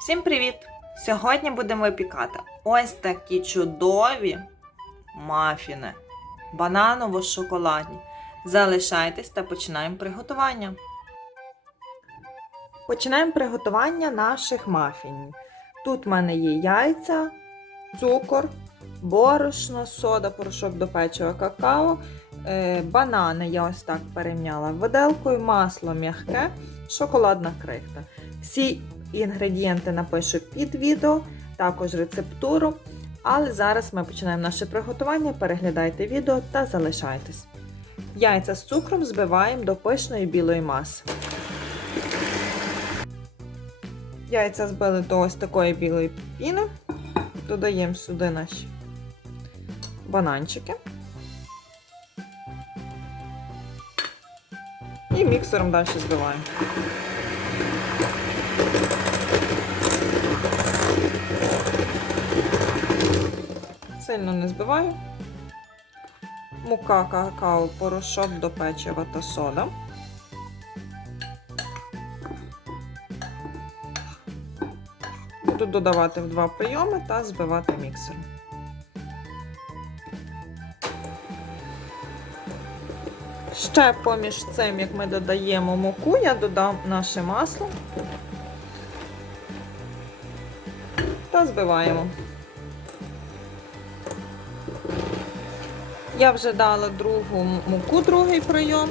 Всім привіт! Сьогодні будемо випікати ось такі чудові мафіни бананово-шоколадні. Залишайтесь та починаємо приготування. Починаємо приготування наших мафінів. Тут в мене є яйця, цукор, борошно, сода, порошок до печива, какао, е, банани я ось так перемняла виделкою, масло м'яке, шоколадна крихта. Всі інгредієнти напишу під відео, також рецептуру. Але зараз ми починаємо наше приготування. Переглядайте відео та залишайтесь. Яйця з цукром збиваємо до пишної білої маси. Яйця збили до ось такої білої піни. Додаємо сюди наші бананчики. І міксером далі збиваємо. Сильно не збиваю. Мука, какао, порошок до печива та сода. Буду додавати в два прийоми та збивати міксером. Ще поміж цим, як ми додаємо муку, я додам наше масло та збиваємо. Я вже дала другу муку, другий прийом.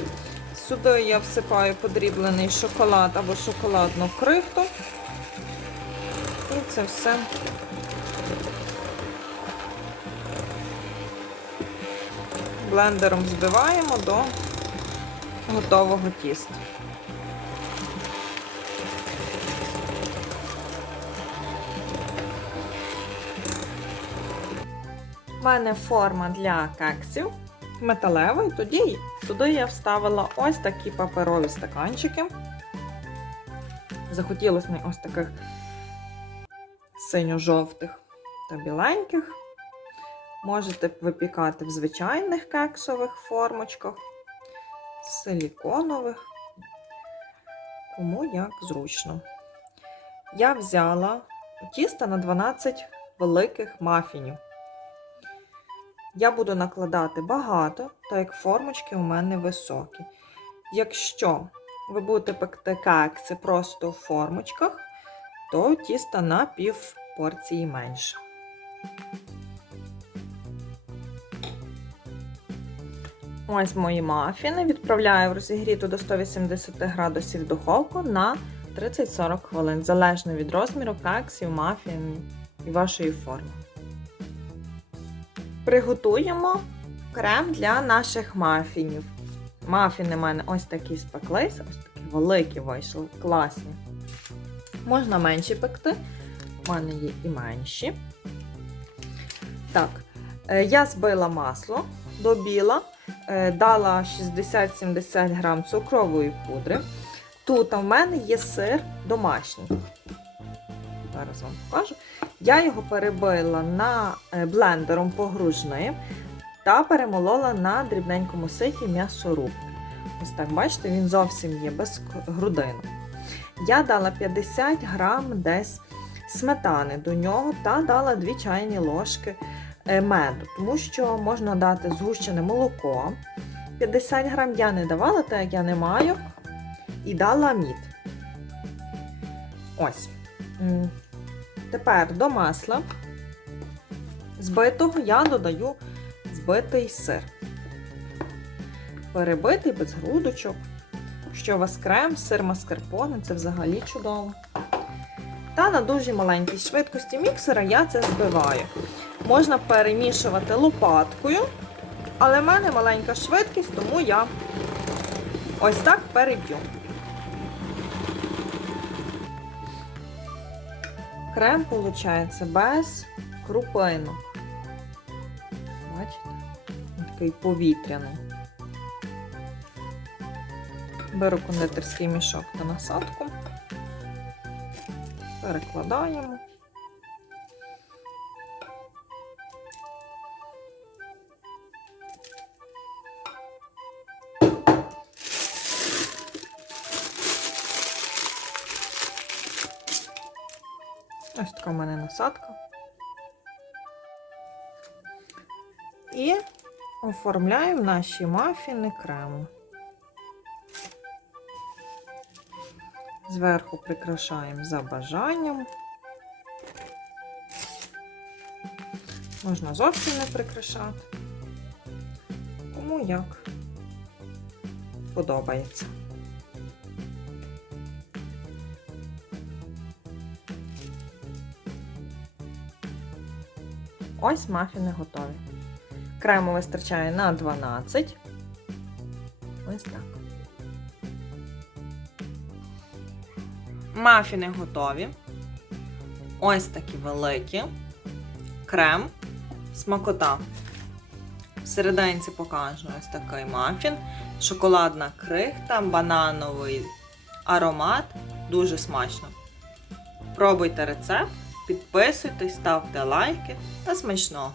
Сюди я всипаю подріблений шоколад або шоколадну крихту. І це все блендером збиваємо до готового тіста. Мене форма для кексів металева, і тоді туди я вставила ось такі паперові стаканчики. Захотілося мені ось таких синьо-жовтих та біленьких. Можете випікати в звичайних кексових формочках, силіконових, кому як зручно. Я взяла тісто на 12 великих мафінів. Я буду накладати багато, так як формочки у мене високі. Якщо ви будете пекти кекси просто в формочках, то тіста на пів порції менше. Ось мої мафіни. Відправляю в розігріту до 180 градусів духовку на 30-40 хвилин, залежно від розміру кексів, мафін і вашої форми. Приготуємо крем для наших мафінів. Мафіни в мене ось такі спеклись, ось такі великі вийшли, класні. Можна менші пекти. У мене є і менші. Так, е, я збила масло до біла, е, дала 60-70 грам цукрової пудри. Тут в мене є сир домашній. Зараз вам покажу. Я його перебила на е, блендером погружним та перемолола на дрібненькому ситі м'ясорубки. Ось так, бачите, він зовсім є без грудинок. Я дала 50 грам десь сметани до нього та дала 2 чайні ложки е, меду, тому що можна дати згущене молоко. 50 грам я не давала, так як я не маю. І дала мід. Ось. Тепер до масла збитого я додаю збитий сир. Перебитий без грудочок. Якщо у вас крем, сир маскарпоне, це взагалі чудово. Та на дуже маленькій швидкості міксера я це збиваю. Можна перемішувати лопаткою, але в мене маленька швидкість, тому я ось так переб'ю. Крем виходить без крупинок. Бачите? Такий повітряний. Беру кондитерський мішок та насадку. Перекладаємо. Ось така в мене насадка. І оформляємо наші мафіни кремом. Зверху прикрашаємо за бажанням. Можна зовсім не прикрашати. Кому як подобається. Ось мафіни готові. Крему вистачає на 12. Ось так. Мафіни готові. Ось такі великі. Крем, смакота. Всерединці покажу ось такий мафін. Шоколадна крихта, банановий аромат. Дуже смачно. Пробуйте рецепт, підписуйтесь, ставте лайки та смачного!